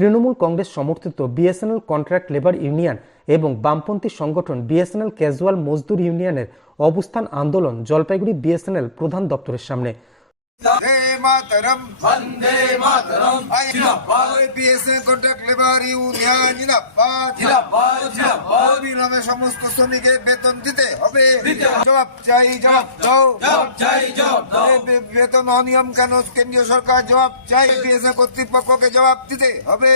তৃণমূল কংগ্রেস সমর্থিত BSNL contract labour union এবং বামপন্থী সংগঠন বিএসএনএল ক্যাজুয়াল মজদুর ইউনিয়নের অবস্থান আন্দোলন জলপাইগুড়ি বিএসএনএল প্রধান দপ্তরের সামনে। সমস্ত শ্রমিকের বেতন দিতে হবে, জবাব চাই, জবাব দাও। বেতন অনিয়ম কেন কেন্দ্রীয় সরকার জবাব চাই, বিএসএনএল কর্তৃপক্ষকে জবাব দিতে হবে।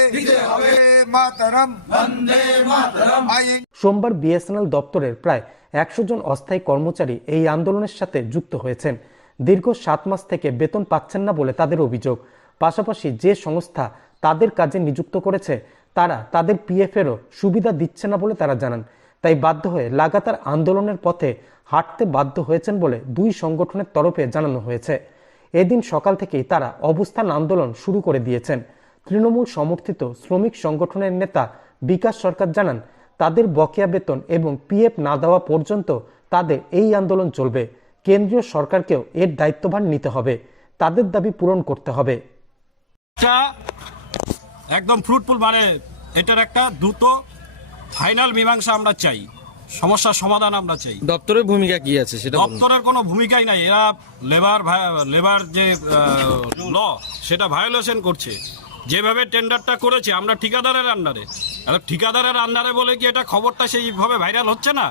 সোমবার বিএসএনএল দপ্তরের প্রায় 100 জন অস্থায়ী কর্মচারী এই আন্দোলনের সাথে যুক্ত হয়েছেন। দীর্ঘ 7 মাস থেকে বেতন পাচ্ছেন না বলে তাদের অভিযোগ। পাশাপাশি যে সংস্থা তাদের কাজে নিযুক্ত করেছে তারা তাদের পিএফেরও সুবিধা দিচ্ছে না বলে তারা জানান। তাই বাধ্য হয়ে লাগাতার আন্দোলনের পথে হাঁটতে বাধ্য হয়েছেন বলে দুই সংগঠনের তরফে জানানো হয়েছে। এদিন সকাল থেকেই তারা অবস্থান আন্দোলন শুরু করে দিয়েছেন। তৃণমূল সমর্থিত শ্রমিক সংগঠনের নেতা বিকাশ সরকার জানান, তাদের বকেয়া বেতন এবং পিএফ না দেওয়া পর্যন্ত তাদের এই আন্দোলন চলবে। কেন্দ্রীয় সরকারকেও এর দায়িত্বভার নিতে হবে, তাদের দাবি পূরণ করতে হবে। একদম ফ্রুটফুল, মানে এটার একটা দ্রুত ফাইনাল মীমাংসা আমরা চাই, সমস্যার সমাধান আমরা চাই। দপ্তরের ভূমিকা কি আছে সেটা? দপ্তরের কোনো ভূমিকাই নাই। এরা লেবার যে ল সেটা ভায়োলেশন করছে। যেভাবে টেন্ডারটা করেছে আমরা ঠিকাদারের আন্ডারে, ঠিকাদারের আন্ডারে বলে কি এটা খবরটা সেইভাবে ভাইরাল হচ্ছে না?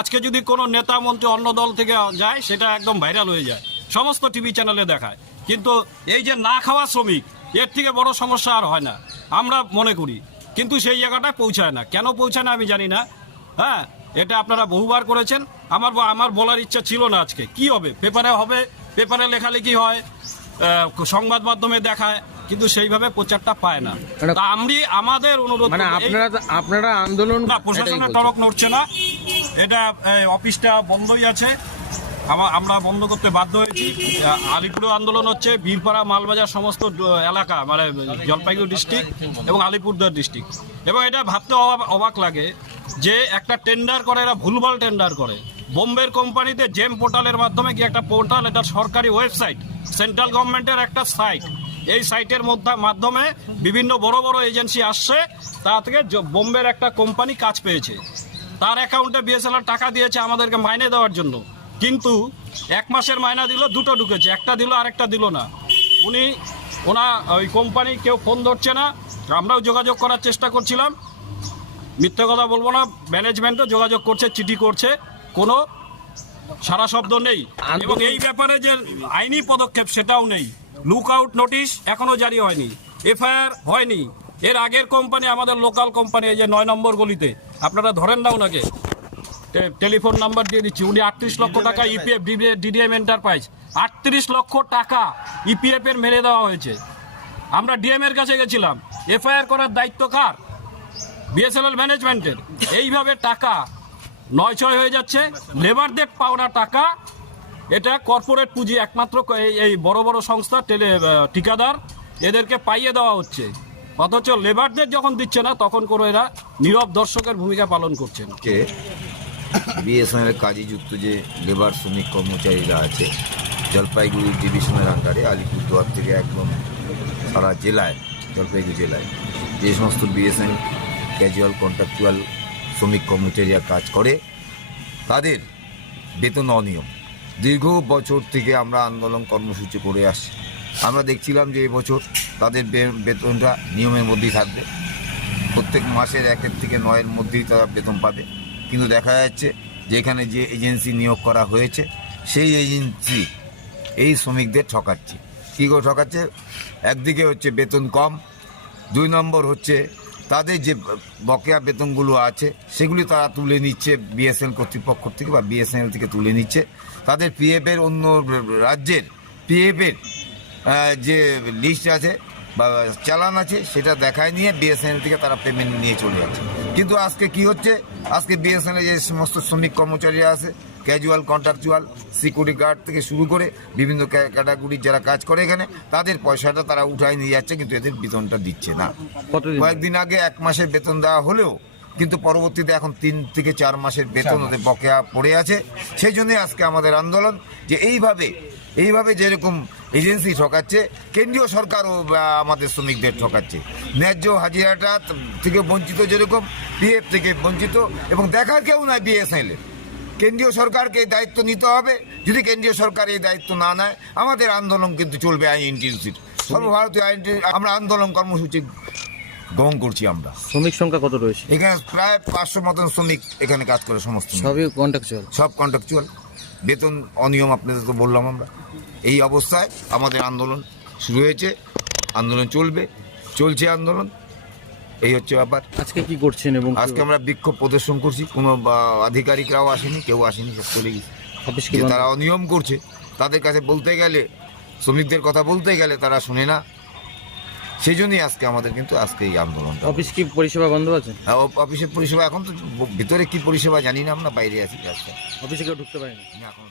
আজকে যদি কোনো নেতা মন্ত্রী অন্য দল থেকে যায় সেটা একদম ভাইরাল হয়ে যায়, সমস্ত টিভি চ্যানেলে দেখায়। কিন্তু এই যে না খাওয়া শ্রমিক, এর থেকে বড় সমস্যা আর হয় না আমরা মনে করি, কিন্তু সেই জায়গাটায় পৌঁছায় না। কেন পৌঁছায় না আমি জানি না। হ্যাঁ, এটা আপনারা বহুবার করেছেন। আমার বলার ইচ্ছা ছিল না আজকে। কি হবে, পেপারে হবে, পেপারে লেখালেখি হয়, সংবাদ মাধ্যমে দেখায়, কিন্তু সেইভাবে প্রচারটা পায় না। তা আমাদের অনুরোধ, আপনারা আন্দোলন না, প্রশাসনের টনক নড়ছে না, এটা অফিসটা বন্ধই আছে, আমরা বন্ধ করতে বাধ্য হয়েছি। আলিপুরে আন্দোলন হচ্ছে, বীরপাড়া, মালবাজার সমস্ত এলাকা, মানে জলপাইগুড়ি ডিস্ট্রিক্ট এবং আলিপুরদুয়ার ডিস্ট্রিক্ট। এবং এটা ভাবতে অবাক লাগে যে একটা টেন্ডার করে, এরা ভুলভাল টেন্ডার করে। বোম্বের কোম্পানিতে জেম পোর্টালের মাধ্যমে কি একটা পোর্টাল, এটা সরকারি ওয়েবসাইট, সেন্ট্রাল গভর্নমেন্টের একটা সাইট। এই সাইটের মাধ্যমে বিভিন্ন বড় বড় এজেন্সি আসছে, তা থেকে বোম্বের একটা কোম্পানি কাজ পেয়েছে, তার অ্যাকাউন্টে বিএসএনএল টাকা দিয়েছে আমাদেরকে মাইনে দেওয়ার জন্য। কিন্তু 1 মাসের মাইনা দিল, 2টো ঢুকেছে, একটা দিল আরেকটা দিল না। ওই কোম্পানি কেউ ফোন ধরছে না, আমরাও যোগাযোগ করার চেষ্টা করছিলাম, মিথ্যে কথা বলবো না, ম্যানেজমেন্টও যোগাযোগ করছে, চিঠি করছে, কোনো সারা শব্দ নেই। এবং এই ব্যাপারে যে আইনি পদক্ষেপ সেটাও নেই। লুক আউট নোটিশ এখনো জারি হয়নি, এফআইআর হয়নি। এর আগের কোম্পানি, আমাদের লোকাল কোম্পানি, এই যে 9 নম্বর গলিতে, আপনারা ধরেন না ওনাকে, টেলিফোন নাম্বার দিয়ে দিচ্ছি, উনি 38 লক্ষ টাকা ইপিএফ, ডিডিএম এন্টারপ্রাইজ 38 লক্ষ টাকা ইপিএফ এর মেরে দেওয়া হয়েছে। আমরা ডিএম এর কাছে গেছিলাম, এফআইআর করার দায়িত্ব কার? বিএসএনএল ম্যানেজমেন্টের। এইভাবে টাকা 9-6 হয়ে যাচ্ছে, লেবারদের পাওনা টাকা, এটা কর্পোরেট পুঁজি, একমাত্র এই বড় বড় সংস্থা, ঠিকাদার, এদেরকে পাইয়ে দেওয়া হচ্ছে। অথচ লেবারদের যখন দিচ্ছে না তখন করে এরা নীরব দর্শকের ভূমিকা পালন করছেন। বিএসএনএল কাজে যুক্ত যে লেবার শ্রমিক কর্মচারীরা আছে জলপাইগুড়ি ডিভিশনের আন্ডারে, আলিপুরদুয়ার থেকে একদম সারা জেলায়, জলপাইগুড়ি জেলায় যে সমস্ত বিএসএনএল ক্যাজুয়াল কন্ট্রাকচুয়াল শ্রমিক কর্মচারীরা কাজ করে, তাদের বেতন অনিয়ম দীর্ঘ বছর থেকে আমরা আন্দোলন কর্মসূচি করে আসছি। আমরা দেখছিলাম যে এবছর তাদের বেতনটা নিয়মের মধ্যেই থাকবে, প্রত্যেক মাসের 1 থেকে 9-এর মধ্যেই তারা বেতন পাবে। কিন্তু দেখা যাচ্ছে যেখানে যে এজেন্সি নিয়োগ করা হয়েছে সেই এজেন্সি এই শ্রমিকদের ঠকাচ্ছে। কী করে ঠকাচ্ছে? একদিকে হচ্ছে বেতন কম, 2 নম্বর হচ্ছে তাদের যে বকেয়া বেতনগুলো আছে সেগুলি তারা তুলে নিচ্ছে বিএসএনএল কর্তৃপক্ষ থেকে বা বিএসএনএল থেকে তুলে নিচ্ছে। তাদের পিএফের, অন্য রাজ্যের পিএফের যে লিস্ট আছে বা চালান আছে সেটা দেখায় নিয়ে বিএসএনএল থেকে তারা পেমেন্ট নিয়ে চলে যাচ্ছে। কিন্তু আজকে কি হচ্ছে, আজকে বিএসএনএল যে সমস্ত শ্রমিক কর্মচারীরা আছে, ক্যাজুয়াল, কন্ট্রাকচুয়াল, সিকিউরিটি গার্ড থেকে শুরু করে বিভিন্ন ক্যাটাগরির যারা কাজ করে এখানে, তাদের পয়সাটা তারা উঠায় নিয়ে যাচ্ছে, কিন্তু এদের বেতনটা দিচ্ছে না। কয়েকদিন আগে 1 মাসের বেতন দেওয়া হলেও কিন্তু পরবর্তীতে এখন 3 থেকে 4 মাসের বেতন ওদের বকেয়া পড়ে আছে। সেই জন্যই আজকে আমাদের আন্দোলন, যে এইভাবে যেরকম এজেন্সি ঠকাচ্ছে, কেন্দ্রীয় সরকারও আমাদের শ্রমিকদের ঠকাচ্ছে। ন্যায্য হাজিরাটা থেকে বঞ্চিত, যেরকম পিএফ থেকে বঞ্চিত, এবং দেখার কেউ নাই বিএসএনএল এর। কেন্দ্রীয় সরকারকে এই দায়িত্ব নিতে হবে। যদি কেন্দ্রীয় সরকার এই দায়িত্ব না নেয়, আমাদের আন্দোলন কিন্তু চলবে আইএনটিইউসির সর্বভারতীয় আমরা আন্দোলন কর্মসূচি গ্রহণ করছি। আমরা শ্রমিক সংখ্যা কত রয়েছে? এখানে প্রায় 500 মতন শ্রমিক এখানে কাজ করে, সমস্ত সবই কন্ট্রাকচুয়াল। সব কন্ট্রাকচুয়াল, বেতন অনিয়ম আপনাদের তো বললাম আমরা। এই অবস্থায় আমাদের আন্দোলন শুরু হয়েছে, আন্দোলন চলছে আন্দোলন, এই হচ্ছে ব্যাপার। আজকে কি করছেন? এবং আজকে আমরা বিক্ষোভ প্রদর্শন করছি, কোনো আধিকারিকরাও আসেনি, কেউ আসেনি, সব চলে গেছে। অফিস কি যে বন্ধ? তারা অনিয়ম করছে, তাদের কাছে বলতে গেলে, শ্রমিকদের কথা বলতে গেলে তারা শুনে না। সেই জন্যই আজকে আমাদের কিন্তু আজকে এই আন্দোলনটা। অফিস কি পরিষেবা বন্ধ আছে? হ্যাঁ, অফিসের পরিষেবা এখন তো ভিতরে কি পরিষেবা জানি না, আমরা বাইরে আছি। অফিসে কেউ ঢুকতে পারেনি? এখন